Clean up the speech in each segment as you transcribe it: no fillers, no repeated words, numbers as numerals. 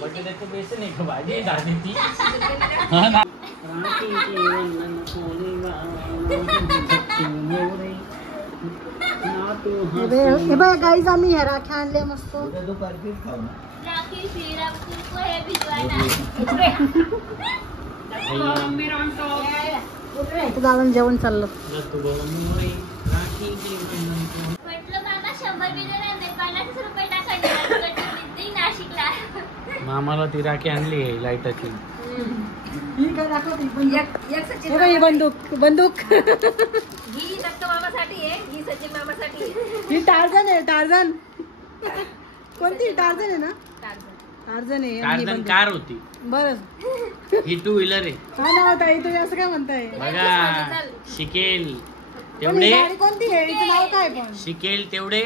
बटाट्याचं बेसन आहे का भाजी झाली ती? हा ना. हे बघ गाईज आम्ही ह्या राख्या आणल्या मस्त. दादा जेवण चाललं. मामाला ती राखी आणली आहे लाईटाची. बंदूक बंदूक ही दत्त मामासाठी आहे, ही सचिन मामासाठी आहे. ही टार्झन आहे. टार्झन कोणती? टार्झन आहे ना. टार्झन आहे. टार्झन कार होती. बरं ही टू व्हीलर आहे. हा ना ताई तुम्ही असं काय म्हणताय? बघा शिकेल तेवढे. कोणती आहे? हिचं नाव काय पण? शिकेल तेवढे.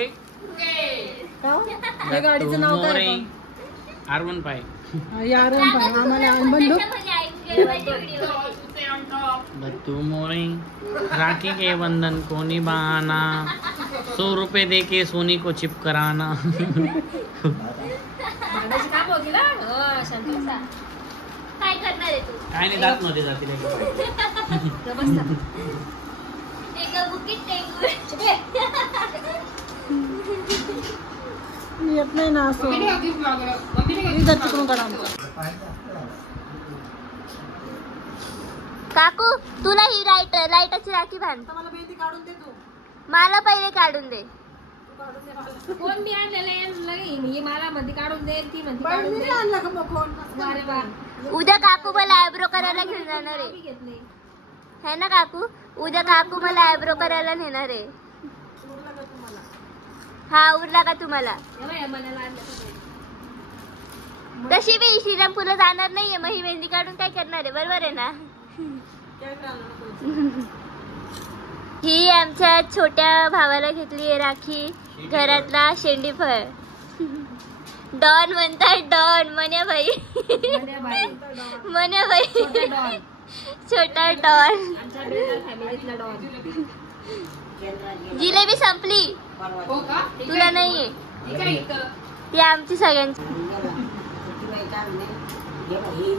या गाडीचं नाव काय? R15. यार आम्हाला बंदूक. बत्तू मोरे राखी के बंधन को निभाना, 100 रुपए दे के सोनी को चिप कराना. भांडाची काम होती ना. शांत काय करणार आहे तू? काय नाही दात मध्ये जातील. येत नाही ना असं. काकू तुला ही लाईटाची राखी बांध. मला मेहंदी काढून दे तू. मला पहिले काढून दे. कोण मी आणलेले मला मध्ये काढून दे, ती म्हणते पण काढून मी दे. नाही आणलं का मग कोण? अरे वा. उद्या काकू मला आयब्रो करायला घेऊन जाणार आहे. घेतले है ना काकू? उद्या काकू मला आयब्रो करायला नेणार आहे. हा उरला का तुम्हाला? मनाला आणलं. तशी मी श्रीरामपूरला जाणार नाहीये, मग ही मेहंदी काढून काय करणार आहे? बरोबर आहे ना. ही आमच्या छोट्या भावाला घेतली आहे राखी. घरातला शेंडीफळ. डॉन म्हणताय. डॉन मन्याबाई. मन्याबाई छोटा डॉन. फॅमिलीतला डॉन. जिलेबी संपली. हो का? तुला नाहीये. ठीक आहे इथं. ती आमची सगळ्यांची. ही